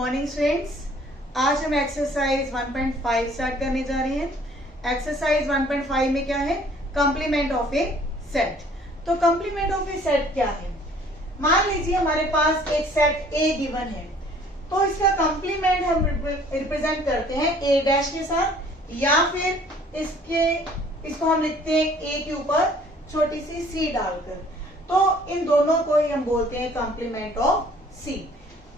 Morning students. आज हम exercise 1.5 start करने जा रहे हैं। एक्सरसाइज 1.5 में क्या है? Complement of A set. तो कंप्लीमेंट ऑफ ए सेट क्या है? मान लीजिए हमारे पास एक सेट ए गिवन है, तो इसका कंप्लीमेंट हम रिप्रेजेंट करते हैं ए डैश के साथ, या फिर इसको हम लिखते हैं ए के ऊपर छोटी सी सी डालकर। तो इन दोनों को ही हम बोलते हैं कंप्लीमेंट ऑफ सी।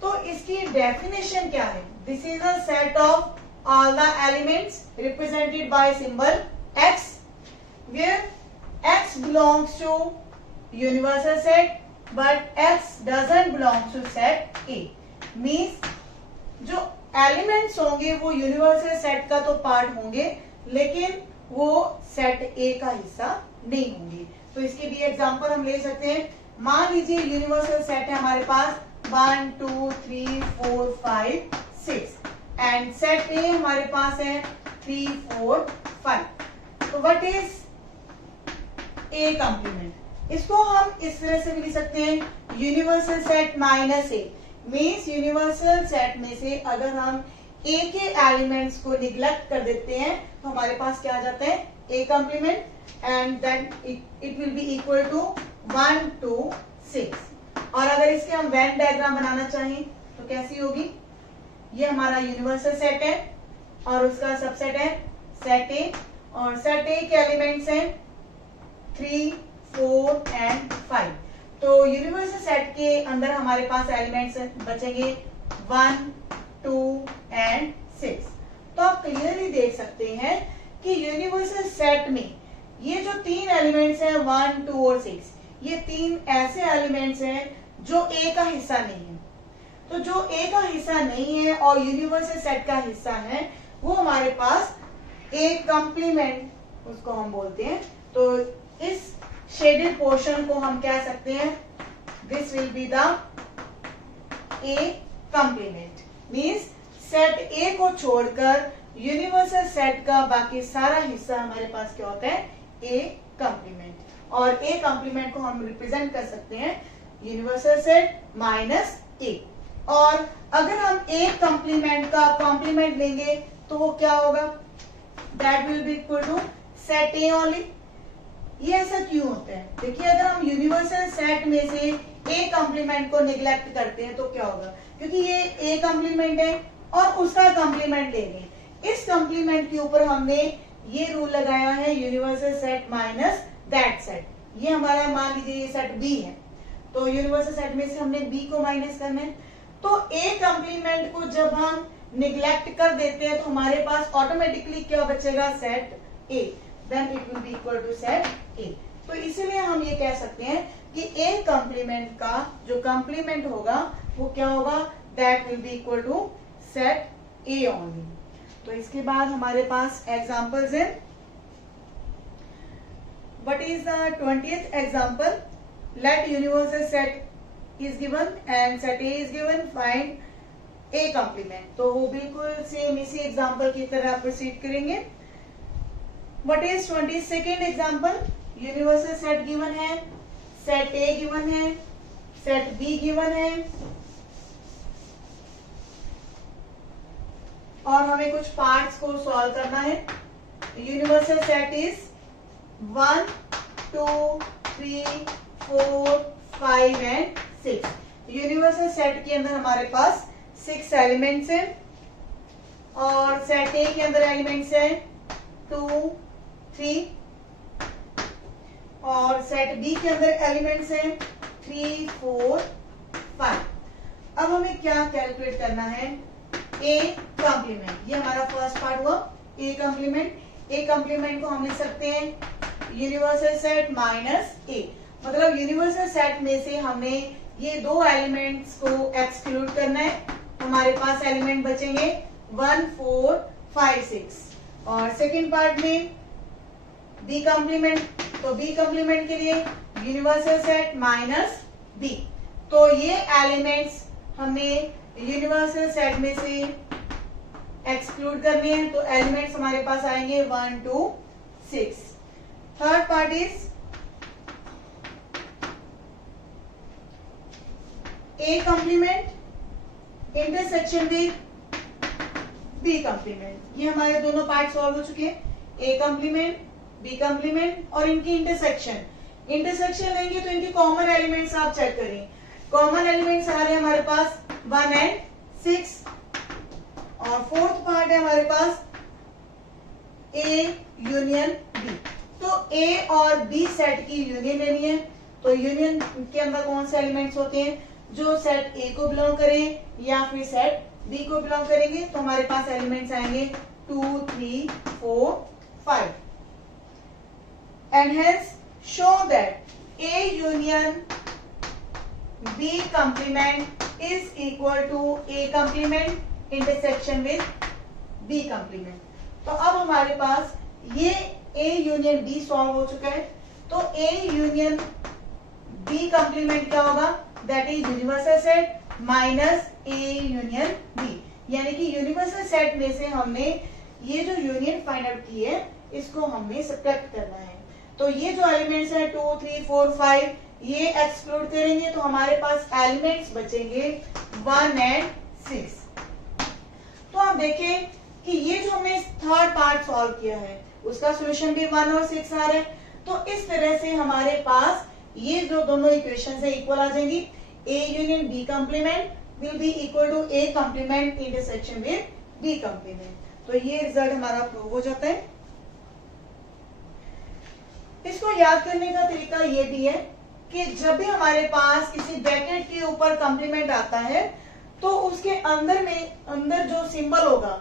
तो इसकी डेफिनेशन क्या है? This is a set of all the elements represented by symbol x, where x belongs to universal set but x doesn't belong to set A। Means जो एलिमेंट्स होंगे वो यूनिवर्सल सेट का तो part होंगे, लेकिन वो सेट ए का हिस्सा नहीं होंगे। तो इसके भी एग्जांपल हम ले सकते हैं। मान लीजिए यूनिवर्सल सेट है हमारे पास 1 2 3 4 5 6 एंड सेट ए हमारे पास है 3 4 5। तो व्हाट इज ए कंप्लीमेंट? इसको हम इस तरह से भी लिख सकते हैं, यूनिवर्सल सेट माइनस ए। मीन्स यूनिवर्सल सेट में से अगर हम ए के एलिमेंट्स को निग्लेक्ट कर देते हैं तो हमारे पास क्या आ जाता है? A complement, and then it will be equal to 1 2 6। और अगर इसके हम वेन डायग्राम बनाना चाहें तो कैसी होगी? ये हमारा यूनिवर्सल सेट है और उसका सबसेट है सेट ए, और सेट ए के एलिमेंट्स हैं 3 4 एंड 5। तो यूनिवर्सल सेट के अंदर हमारे पास एलिमेंट्स बचेंगे 1 2 एंड 6। तो आप क्लियरली देख सकते हैं कि यूनिवर्सल सेट में ये जो तीन एलिमेंट्स हैं 1 2 और 6, ये तीन ऐसे एलिमेंट्स हैं जो ए का हिस्सा नहीं है। तो जो ए का हिस्सा नहीं है और यूनिवर्सल सेट का हिस्सा है, वो हमारे पास ए कंप्लीमेंट उसको हम बोलते हैं। तो इस शेडेड पोर्शन को हम कह सकते हैं this will be the A complement. Means set ए को छोड़कर यूनिवर्सल सेट का बाकी सारा हिस्सा हमारे पास क्या होता है? A complement. और ए कंप्लीमेंट को हम रिप्रेजेंट कर सकते हैं यूनिवर्सल सेट माइनस ए। और अगर हम ए कंप्लीमेंट का कॉम्प्लीमेंट लेंगे तो वो क्या होगा? That will be equal to set A only. ये ऐसा क्यों होता है? देखिए, अगर हम यूनिवर्सल सेट में से ए कंप्लीमेंट को निग्लेक्ट करते हैं तो क्या होगा? क्योंकि ये ए कंप्लीमेंट है और उसका कंप्लीमेंट लेंगे, इस कंप्लीमेंट के ऊपर हमने ये रूल लगाया है universal set minus that set. ये हमारा मान लीजिए ये सेट बी है, तो यूनिवर्सल सेट में से हमने बी को माइनस करना है। तो ए कंप्लीमेंट को जब हम निग्लेक्ट कर देते हैं तो हमारे पास ऑटोमेटिकली क्या बचेगा? Set A, then it will be equal to set A. तो इसीलिए हम ये कह सकते हैं कि ए कंप्लीमेंट का जो कंप्लीमेंट होगा वो क्या होगा? That will be equal to set A only. तो इसके बाद हमारे पास एग्जांपल्स हैं। What is the 20th example? Let universal set is given and set A is given, find A complement. तो वो बिल्कुल सेम इसी एग्जांपल की तरह प्रोसीड करेंगे। What is 22nd example? Universal set given है, सेट ए गिवन है, सेट बी गिवन है, और हमें कुछ पार्ट्स को सॉल्व करना है। Universal set is 1 2 3 4 5 and 6। Universal set के अंदर हमारे पास 6 एलिमेंट्स हैं और सेट ए के अंदर एलिमेंट्स हैं 2 3, और सेट बी के अंदर एलिमेंट्स हैं 3 4 5। अब हमें क्या कैलकुलेट करना है? A complement. ये हमारा फर्स्ट पार्ट हुआ, ए कंप्लीमेंट। ए कंप्लीमेंट को हम लिख सकते हैं यूनिवर्सल सेट माइनस ए। मतलब यूनिवर्सल सेट में से हमने ये दो एलिमेंट्स को एक्सक्लूड करना है। हमारे पास एलिमेंट बचेंगे 1 4 5 6। और सेकेंड पार्ट में बी कंप्लीमेंट, तो बी कंप्लीमेंट के लिए यूनिवर्सल सेट माइनस बी। तो ये एलिमेंट्स हमने यूनिवर्सल सेट में से एक्सक्लूड करने हैं, तो एलिमेंट्स हमारे पास आएंगे 1 2 6। Third part is A complement intersection with B complement. ये हमारे दोनों पार्ट सॉल्व हो चुके हैं, ए कंप्लीमेंट, बी कंप्लीमेंट और इनकी इंटरसेक्शन। इंटरसेक्शन लेंगे तो इनके कॉमन एलिमेंट्स आप चेक करें। कॉमन एलिमेंट्स आ रहे हैं हमारे पास 1 and 6 और फोर्थ पार्ट है हमारे पास ए यूनियन बी। तो ए और बी सेट की यूनियन लेनी है, तो यूनियन के अंदर कौन से एलिमेंट्स होते हैं, जो सेट ए को बिलोंग करें या फिर सेट बी को बिलोंग करेंगे। तो हमारे पास एलिमेंट्स आएंगे 2, 3, 4, 5 and hence show that A union B complement is equal to A complement intersection with B complement. तो अब हमारे पास ये ए यूनियन बी सॉल्व हो चुका है। तो ए यूनियन बी कंप्लीमेंट क्या होगा, that is universal set minus A union B, यानी कि यूनिवर्सल सेट में से हमने ये जो यूनियन फाइंड आउट की है इसको हमने सब्ट्रैक्ट करना है। तो ये जो एलिमेंट्स है 2, 3, 4, 5 ये एक्सक्लूड करेंगे तो हमारे पास एलिमेंट्स बचेंगे 1 and 6। तो आप देखें कि ये जो हमने थर्ड पार्ट सॉल्व किया है उसका सॉल्यूशन भी 1 और 6 आ रहा है। तो इस तरह से हमारे पास ये जो दोनों इक्वेशंस है इक्वल आ जाएंगी। A union B complement will be equal to A complement intersection with B complement. तो ये रिजल्ट हमारा प्रूव हो जाता है। इसको याद करने का तरीका ये भी है कि जब भी हमारे पास किसी ब्रैकेट के ऊपर कंप्लीमेंट आता है तो उसके अंदर जो सिंबल होगा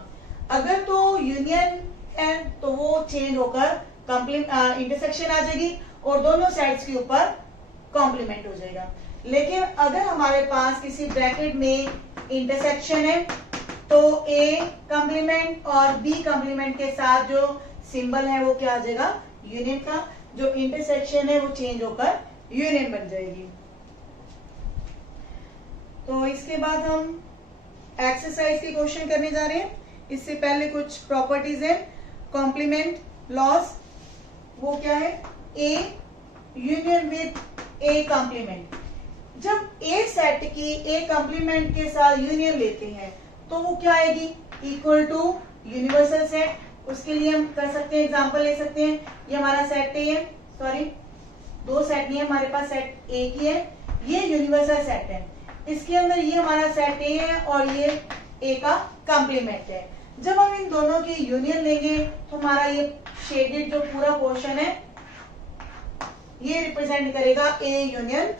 अगर तो यूनियन है तो वो चेंज होकर इंटरसेक्शन आ जाएगी और दोनों साइड्स के ऊपर कॉम्प्लीमेंट हो जाएगा। लेकिन अगर हमारे पास किसी ब्रैकेट में इंटरसेक्शन है तो ए कंप्लीमेंट और बी कंप्लीमेंट के साथ जो सिंबल है वो क्या आ जाएगा, यूनियन का। जो इंटरसेक्शन है वो चेंज होकर यूनियन बन जाएगी। तो इसके बाद हम एक्सरसाइज के क्वेश्चन करने जा रहे हैं। इससे पहले कुछ प्रॉपर्टीज है कॉम्प्लीमेंट लॉस, वो क्या है, A union with A complement. जब ए सेट की ए कंप्लीमेंट के साथ यूनियन लेते हैं तो वो क्या आएगी, इक्वल टू यूनिवर्सल सेट। उसके लिए हम कर सकते हैं, एग्जांपल ले सकते हैं। ये हमारा सेट ए है, सॉरी दो सेट नहीं है हमारे पास, सेट ए की है, ये यूनिवर्सल सेट है। इसके अंदर ये हमारा सेट ए है और ये ए का कंप्लीमेंट है। जब हम इन दोनों की यूनियन लेंगे तो हमारा ये शेडेड जो पूरा पोर्शन है ये रिप्रेजेंट करेगा ए यूनियन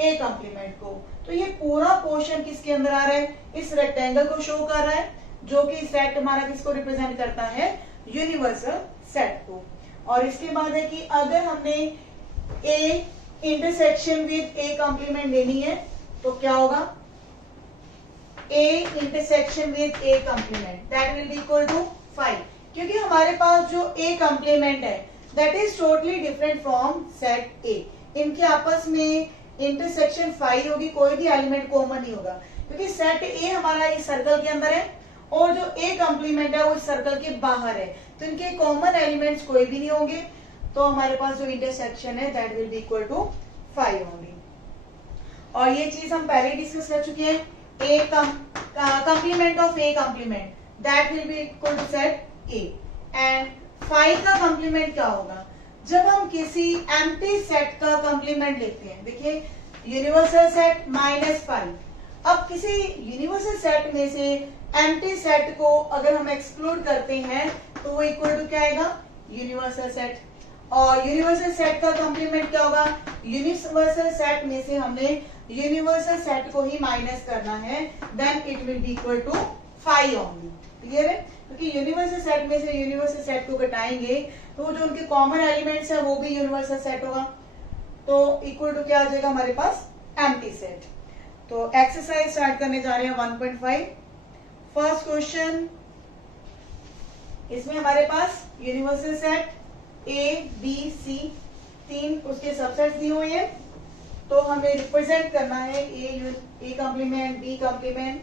ए कंप्लीमेंट को। तो ये पूरा पोर्शन किसके अंदर आ रहा है, इस रेक्टेंगल को शो कर रहा है, जो कि सेट हमारा किसको रिप्रेजेंट करता है, यूनिवर्सल सेट को। और इसके बाद है कि अगर हमने A intersection with A complement लेनी है तो क्या होगा, A intersection with A complement that will be equal to 5, क्योंकि हमारे पास जो ए कंप्लीमेंट है that is totally different from set A. इनके आपस में इंटरसेक्शन 5 होगी, कोई भी एलिमेंट कॉमन नहीं होगा, क्योंकि सेट ए हमारा इस सर्कल के अंदर है और जो ए कंप्लीमेंट है वो इस सर्कल के बाहर है, तो इनके कॉमन एलिमेंट्स कोई भी नहीं होंगे। तो हमारे पास जो इंटरसेक्शन है that will be equal to 5 होंगी। और ये चीज हम पहले डिस्कस कर चुके हैं, A complement of A complement that will be equal to set A. And 5 का कंप्लीमेंट क्या होगा, जब हम किसी एम्प्टी सेट का कंप्लीमेंट लेते हैं। देखिए यूनिवर्सल सेट माइनस 5। अब किसी यूनिवर्सल सेट में से एम्प्टी सेट को अगर हम एक्सक्लूड करते हैं तो वो इक्वल टू क्या आएगा, यूनिवर्सल सेट। और यूनिवर्सल सेट का कंप्लीमेंट क्या होगा, यूनिवर्सल सेट में से हमने यूनिवर्सल सेट को ही माइनस करना है, then it will be equal to 5 only. Clear है, क्योंकि यूनिवर्सल सेट में से यूनिवर्सल सेट को घटाएंगे तो जो उनके कॉमन एलिमेंट्स है वो भी यूनिवर्सल सेट होगा, तो इक्वल टू क्या आ जाएगा हमारे पास, एम्प्टी सेट। तो एक्सरसाइज स्टार्ट करने जा रहे हैं 1.5। फर्स्ट क्वेश्चन, इसमें हमारे पास universal set A B C 3 उसके सबसेट दिए हुए हैं, तो हमें रिप्रेजेंट करना है A complement B complement.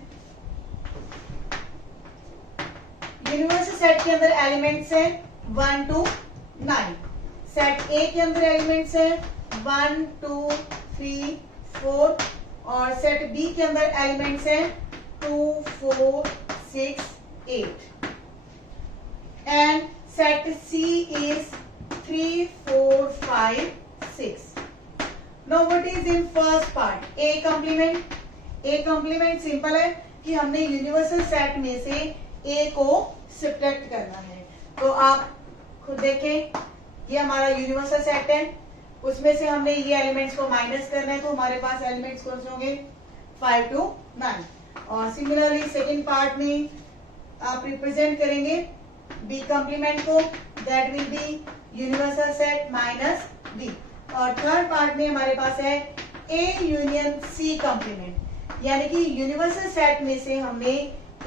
Universal set के अंदर एलिमेंट्स है 1 to 9, सेट ए के अंदर एलिमेंट्स है 1 2 3 4 और सेट बी के अंदर एलिमेंट्स है 2, 4, 6, 8. And set C is 3, 4, 5, 6. Now what is in first part? A complement. A complement simple है कि हमने यूनिवर्सल सेट में से A को सब्ट्रैक्ट करना है। तो आप खुद देखें, ये हमारा यूनिवर्सल सेट है, उसमें से हमने ये एलिमेंट्स को माइनस करना है, तो हमारे पास एलिमेंट्स कौन से होंगे? 5 to 9। और सिमिलरली सेकेंड पार्ट में आप रिप्रेजेंट करेंगे बी कॉम्प्लीमेंट को, that will be universal set minus B. और थर्ड पार्ट में हमारे पास है ए यूनियन सी कॉम्प्लीमेंट, यानी कि यूनिवर्सल सेट में से हमने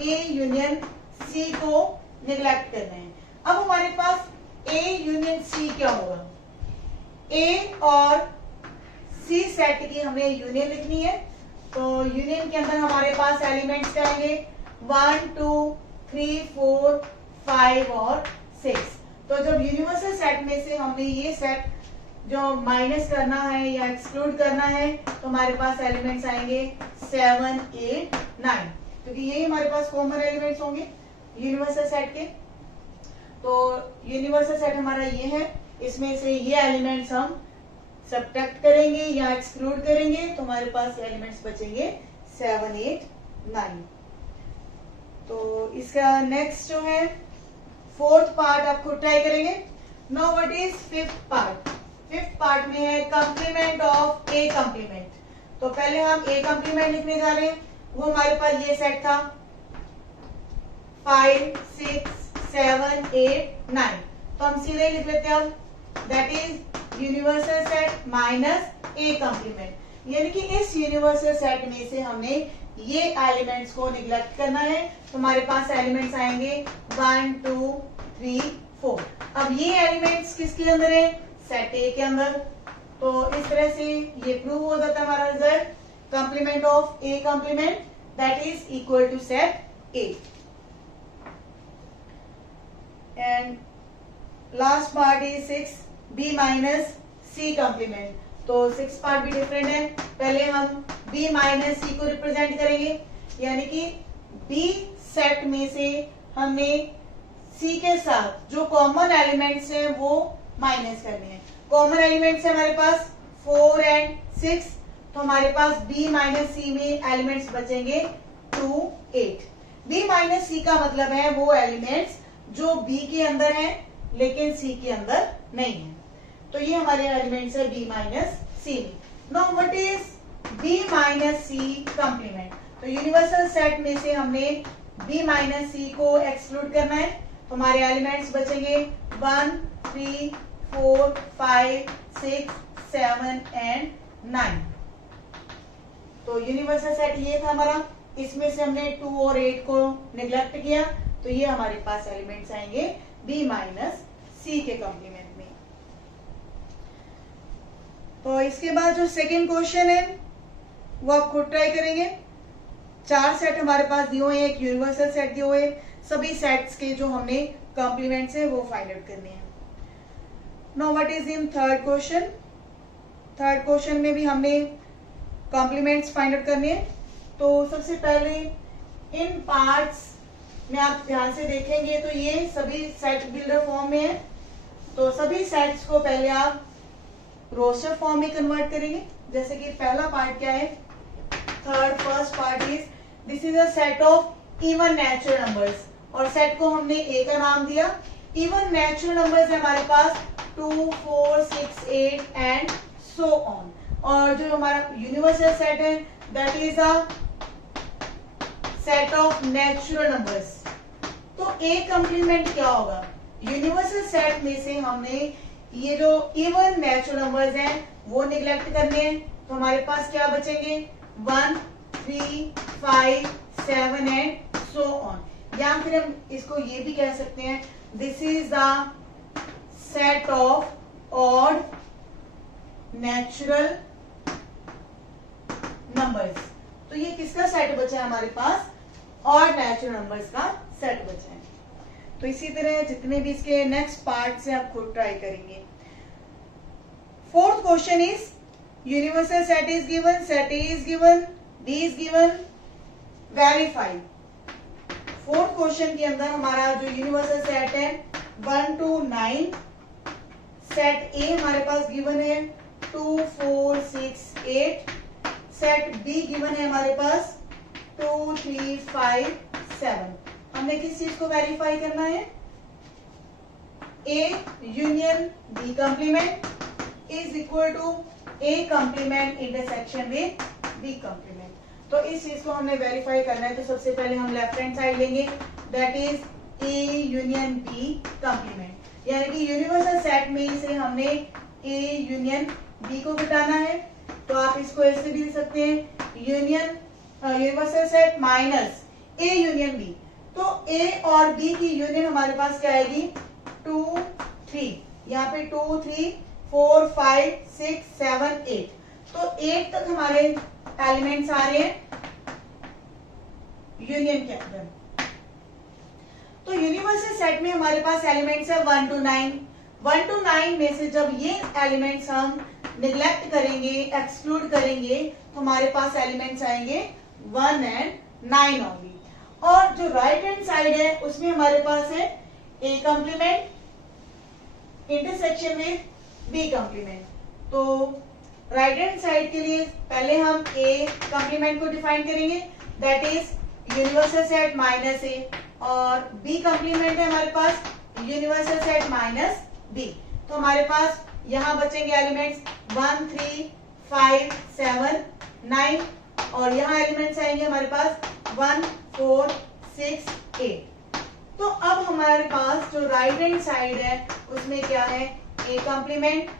ए यूनियन सी को निगलेक्ट करना है। अब हमारे पास ए यूनियन सी क्या होगा? ए और सी सेट की हमें यूनियन लिखनी है, तो यूनियन के अंदर हमारे पास एलिमेंट्स क्या आएंगे? 1, 2, 3, 4, 5 और 6। तो जब यूनिवर्सल सेट में से हमने ये सेट जो माइनस करना है या एक्सक्लूड करना है, तो हमारे पास एलिमेंट्स आएंगे 7, 8, 9, क्योंकि यही हमारे पास कॉमन एलिमेंट्स होंगे यूनिवर्सल सेट के। तो यूनिवर्सल सेट हमारा ये है, इसमें से ये एलिमेंट्स हम सब्ट्रैक्ट करेंगे या एक्सक्लूड करेंगे, तो हमारे पास एलिमेंट्स बचेंगे 7, 8, 9। तो इसका नेक्स्ट जो है फोर्थ पार्ट आप खुद ट्राई करेंगे। Now what is fifth part? Fifth part में है कंप्लीमेंट ऑफ ए कंप्लीमेंट। तो पहले हम ए कंप्लीमेंट लिखने जा रहे हैं, वो हमारे पास ये सेट था 5, 6, 7, 8, 9। तो हम सीधे लिख लेते हैं, that is universal set minus A complement, यानी कि इस यूनिवर्सल सेट में से हमने ये एलिमेंट्स को निगलेक्ट करना है, तो हमारे पास एलिमेंट्स आएंगे 1, 2, 3, 4। अब ये एलिमेंट्स किसके अंदर है? सेट ए के अंदर। तो इस तरह से ये प्रूव हो जाता है हमारा result, complement of A complement that is equal to set A. And last part is 6, B minus C complement. तो 6 पार्ट भी डिफरेंट है। पहले हम बी माइनस सी को रिप्रेजेंट करेंगे, यानी कि बी सेट में से हमने सी के साथ जो कॉमन एलिमेंट्स हैं वो माइनस करने हैं। कॉमन एलिमेंट्स है हमारे पास 4 एंड 6, तो हमारे पास बी माइनस सी में एलिमेंट्स बचेंगे 2, 8। बी माइनस सी का मतलब है वो एलिमेंट्स जो बी के अंदर हैं लेकिन सी के अंदर नहीं है। तो ये हमारे एलिमेंट्स है बी माइनस सी में। Now what is B minus C complement? तो यूनिवर्सल सेट में से हमने बी माइनस सी को एक्सक्लूड करना है, तो हमारे एलिमेंट्स बचेंगे 1, 3, 4, 5, 6, 7 एंड 9। तो यूनिवर्सल सेट ये था हमारा, इसमें से हमने 2 और 8 को निगलेक्ट किया, तो ये हमारे पास एलिमेंट्स आएंगे बी माइनस सी के कॉम्प्लीमेंट में। तो इसके बाद जो सेकेंड क्वेश्चन है वो आप खुद ट्राई करेंगे। 4 सेट हमारे पास दिए हुए हैं, एक यूनिवर्सल सेट दिए हुए, सभी सेट्स के जो हमने कॉम्प्लीमेंट्स है वो फाइंड आउट करने हैं। Now what is in third question? Third question में भी हमने कॉम्प्लीमेंट्स फाइंड आउट करने हैं। तो सबसे पहले इन पार्ट्स में आप ध्यान से देखेंगे तो ये सभी सेट बिल्डर फॉर्म में है, तो सभी सेट्स को पहले आप रोस्टर फॉर्म में कन्वर्ट करेंगे। जैसे कि पहला पार्ट क्या है? First part is this is a set of even natural numbers, और सेट को हमने ए का नाम दिया। इवन नेचुरल नंबर्स है हमारे पास 2, 4, 6, 8 एंड सो ऑन। और जो हमारा यूनिवर्सल सेट है that is a set of natural numbers. तो ए कंप्लीमेंट क्या होगा? यूनिवर्सल सेट में से हमने ये जो इवन नेचुरल नंबर्स हैं वो निगलेक्ट करने हैं, तो हमारे पास क्या बचेंगे? 1, 3, 5, 7 एंड सो ऑन। या फिर हम इसको ये भी कह सकते हैं this is the set of odd natural numbers. तो ये किसका सेट बचा है हमारे पास? ऑड नेचुरल नंबर्स का सेट बचा है। तो इसी तरह जितने भी इसके नेक्स्ट पार्ट से आप खुद ट्राई करेंगे। Fourth question is universal set is given, set A is given, B is given, verify. Fourth question के अंदर हमारा जो यूनिवर्सल सेट है 1 to 9, सेट ए हमारे पास गिवन है 2 4 6 8, सेट बी गिवन है हमारे पास 2 3 5 7। हमने किस चीज को वेरीफाई करना है? A union B complement is equal to A complement intersection with B complement. तो इस चीज को हमने वेरीफाई करना है। तो सबसे पहले हम लेफ्ट हैंड साइड लेंगे, that is A union B complement, यानी कि यूनिवर्सल सेट में से हमने ए यूनियन बी को घटाना है। तो आप इसको ऐसे भी लिख सकते हैं, union universal set minus A union B. तो ए और बी की यूनियन हमारे पास क्या आएगी? 2 3, यहाँ पे 2 3 4 5 6 7 8। तो 8 तक हमारे एलिमेंट्स आ रहे हैं यूनियन के अंदर। तो यूनिवर्सल सेट में हमारे पास एलिमेंट्स है 1 to 9। 1 to 9 में से जब ये एलिमेंट्स हम निग्लेक्ट करेंगे, एक्सक्लूड करेंगे, तो हमारे पास एलिमेंट्स आएंगे 1 and 9 ओनली। और जो राइट हैंड साइड है उसमें हमारे पास है A complement intersection with B complement. तो राइट हैंड साइड के लिए पहले हम ए कंप्लीमेंट को डिफाइन करेंगे, that is universal set minus A, और बी कंप्लीमेंट है हमारे पास यूनिवर्सल सेट माइनस बी। तो हमारे पास यहाँ बचेंगे एलिमेंट्स 1 3 5 7 9, और यहाँ एलिमेंट्स आएंगे हमारे पास 1 4 6 8। तो अब हमारे पास जो राइट हैंड साइड है उसमें क्या है? A complement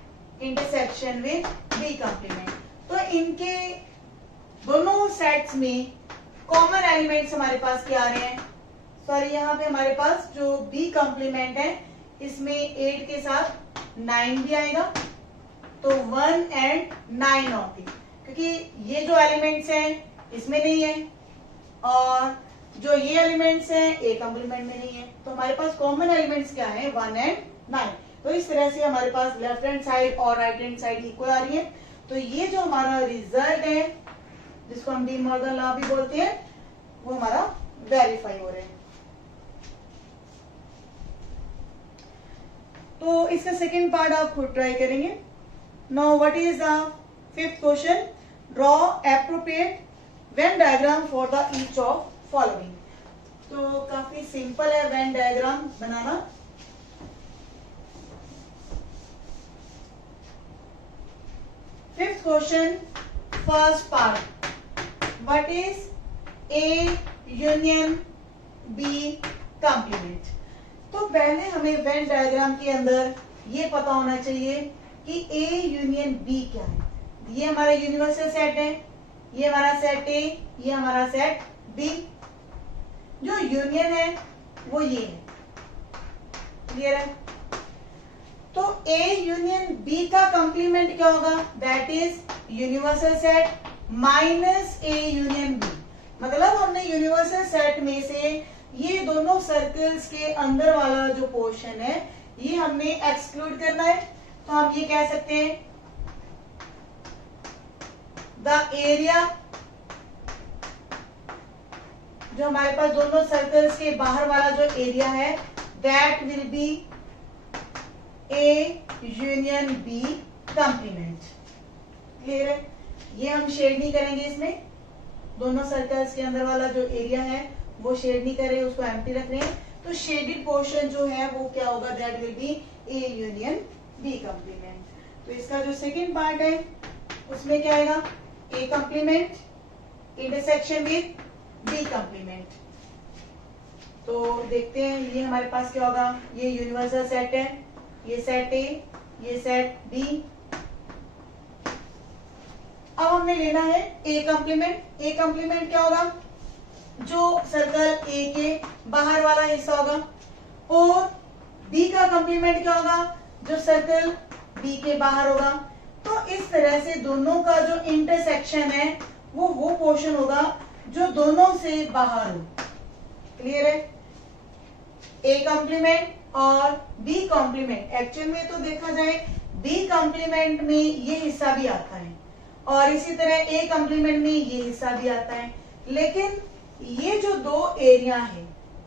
intersection with B complement. तो इनके दोनों सेट्स में कॉमन एलिमेंट्स हमारे पास क्या आ रहे हैं? सॉरी, यहाँ पे हमारे पास जो बी कंप्लीमेंट है इसमें 8 के साथ 9 भी आएगा, तो 1 and 9 होती, क्योंकि ये जो एलिमेंट्स हैं इसमें नहीं है और जो ये एलिमेंट्स हैं ए कंप्लीमेंट में नहीं है। तो हमारे पास कॉमन एलिमेंट्स क्या है? 1 and 9। तो इस तरह से हमारे पास लेफ्ट हैंड साइड और राइट हैंड साइड इक्वल आ रही है। तो ये जो हमारा रिजल्ट है, जिसको हम डी मॉर्गन लॉ भी बोलते हैं, वो हमारा वेरीफाई हो रहे हैं। तो इसका सेकेंड पार्ट आप खुद ट्राई करेंगे। Now what is the fifth question? Draw appropriate Venn diagram for the each of following. तो काफी सिंपल है वेन डायग्राम बनाना। Fifth question, first part, what is A union B complement. तो पहले हमें वेन डायग्राम के अंदर ये पता होना चाहिए कि ए यूनियन बी क्या है। ये हमारा यूनिवर्सल सेट है, ये हमारा सेट ए, ये हमारा सेट बी। जो यूनियन है वो ये है, क्लियर है? तो ए यूनियन बी का कंप्लीमेंट क्या होगा? That is universal set minus A union B. मतलब हमने यूनिवर्सल सेट में से ये दोनों सर्कल्स के अंदर वाला जो पोर्शन है ये हमने एक्सक्लूड करना है। तो हम ये कह सकते हैं द एरिया, जो हमारे पास दोनों सर्कल्स के बाहर वाला जो एरिया है, that will be A union B complement. Clear है? ये हम शेड नहीं करेंगे, इसमें दोनों सर्कल्स के अंदर वाला जो एरिया है वो शेड नहीं कर रहे, उसको एम्प्टी रख रहे हैं। तो शेडेड पोर्शन जो है वो क्या होगा? That will be A union B complement. तो इसका जो सेकेंड पार्ट है उसमें क्या आएगा? A complement intersection with B complement. तो देखते हैं ये हमारे पास क्या होगा। ये यूनिवर्सल सेट है, ये सेट ए, ये सेट बी। अब हमने लेना है ए कंप्लीमेंट। ए कंप्लीमेंट क्या होगा? जो सर्कल ए के बाहर वाला हिस्सा होगा, और बी का कंप्लीमेंट क्या होगा? जो सर्कल बी के बाहर होगा। तो इस तरह से दोनों का जो इंटरसेक्शन है वो पोर्शन होगा जो दोनों से बाहर हो। क्लियर है? ए कंप्लीमेंट और बी कंप्लीमेंट, एक्चुअल में तो देखा जाए बी कंप्लीमेंट में ये हिस्सा भी आता है और इसी तरह ए कंप्लीमेंट में ये हिस्सा भी आता है, लेकिन ये जो दो एरिया है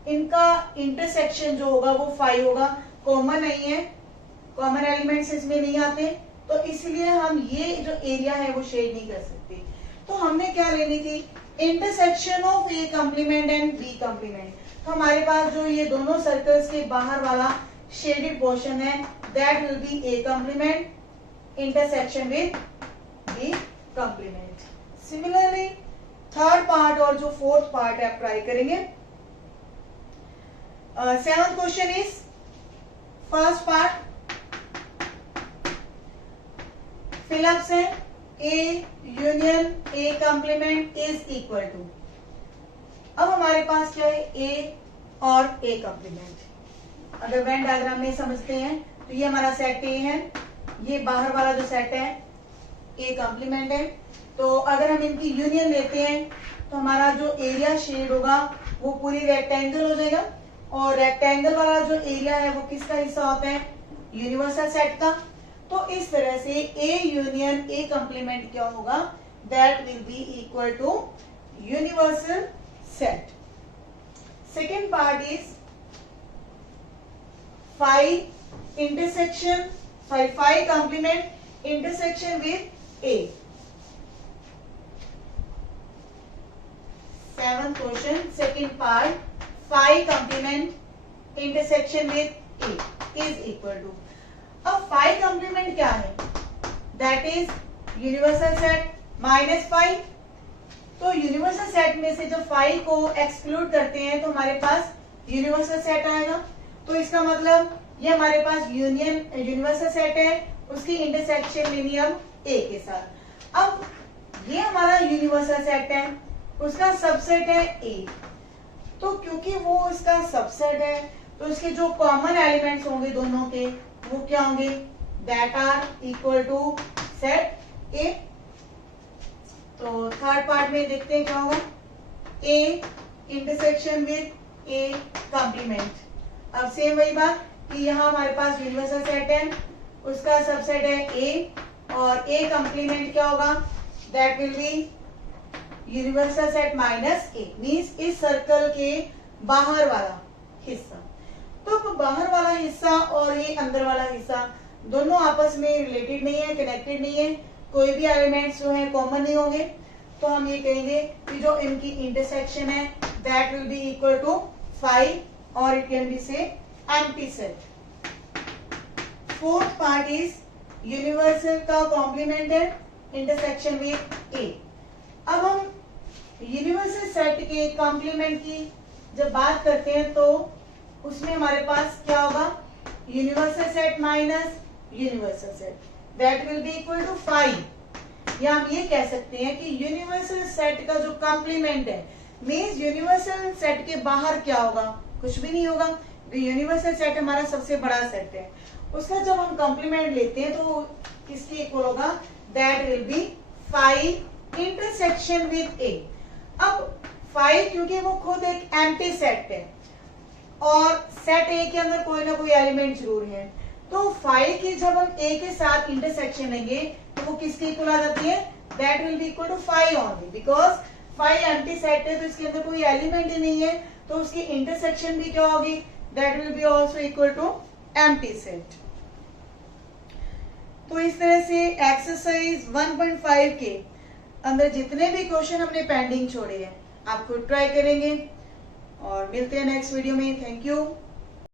इनका इंटरसेक्शन जो होगा वो 5 होगा, कॉमन नहीं है, कॉमन एलिमेंट्स इसमें नहीं आते, तो इसलिए हम ये जो एरिया है वो शेड नहीं कर सकते। तो हमने क्या लेनी थी, intersection of A complement and B complement. तो हमारे पास जो ये दोनों सर्कल्स के बाहर वाला शेडेड पोर्शन है that will be A complement intersection with B complement. Similarly third part और जो फोर्थ पार्ट है आप ट्राई करेंगे। Seventh question is first part, fill ups है A union A complement is equal to. अब हमारे पास क्या है, ए और ए कॉम्प्लीमेंट। अगर वेन डायग्राम में समझते हैं तो ये हमारा सेट ए है, ये बाहर वाला जो सेट है ए कॉम्प्लीमेंट है। तो अगर हम इनकी यूनियन लेते हैं तो हमारा जो एरिया शेड होगा वो पूरी रेक्टेंगल हो जाएगा, और रेक्टेंगल वाला जो एरिया है वो किसका हिस्सा होता है, यूनिवर्सल सेट का। तो इस तरह से ए यूनियन ए कॉम्प्लीमेंट क्या होगा, that will be equal to universal set. Second part is five intersection, five complement intersection with A. Seventh question, second part, five complement intersection with A is equal to. अब five complement क्या है, that is universal set minus 5। तो universal set में से जब 5 को exclude करते हैं तो हमारे पास यूनिवर्सल सेट आएगा। तो इसका मतलब ये हमारे पास यूनिवर्सल सेट है, उसकी इंटरसेक्शन लेनी हम ए के साथ। अब ये हमारा यूनिवर्सल सेट है, उसका सबसेट है ए। तो क्योंकि वो इसका सबसेट है तो इसके जो कॉमन एलिमेंट्स होंगे दोनों के वो क्या होंगे, that are equal to set A. तो थर्ड पार्ट में देखते हैं क्या होगा, A intersection with A complement. अब सेम वही बात कि यहाँ हमारे पास यूनिवर्सल सेट है, उसका सबसेट है ए, और ए कॉम्प्लीमेंट क्या होगा, that will be universal set minus A, means इस सर्कल के बाहर वाला हिस्सा। तो बाहर वाला हिस्सा और ये अंदर वाला हिस्सा दोनों आपस में रिलेटेड नहीं है, कनेक्टेड नहीं है, कोई भी एलिमेंट्स जो है कॉमन नहीं होंगे। तो हम ये कहेंगे कि जो इनकी इंटरसेक्शन है that will be equal to 5, और it can be say empty set. Fourth part is universal का कॉम्प्लीमेंट है इंटरसेक्शन विद ए। अब हम यूनिवर्सल सेट के कॉम्प्लीमेंट की जब बात करते हैं तो उसमें हमारे पास क्या होगा, universal set minus universal set, that will be equal to 5। या हम ये कह सकते हैं कि यूनिवर्सल सेट का जो कॉम्प्लीमेंट है, मीन्स यूनिवर्सल सेट के बाहर क्या होगा, कुछ भी नहीं होगा। यूनिवर्सल सेट हमारा सबसे बड़ा सेट है, उसका जब हम कॉम्प्लीमेंट लेते हैं तो किसके इक्वल होगा, that will be 5 intersection with A. अब 5 क्योंकि वो खुद एक एम्प्टी सेट है और सेट ए के अंदर कोई ना कोई एलिमेंट जरूर है, तो 5 की जब हम ए के साथ इंटरसेक्शन लेंगे तो वो किसके इक्वल आ जाती है, that will be equal to 5 only, because 5 empty set है तो इसके अंदर कोई एलिमेंट ही नहीं है, तो उसकी इंटरसेक्शन भी क्या होगी, that will be also equal to empty set. तो इस तरह से एक्सरसाइज 1.5 के अंदर जितने भी क्वेश्चन हमने पेंडिंग छोड़े हैं आप खुद ट्राई करेंगे, और मिलते हैं नेक्स्ट वीडियो में। Thank you.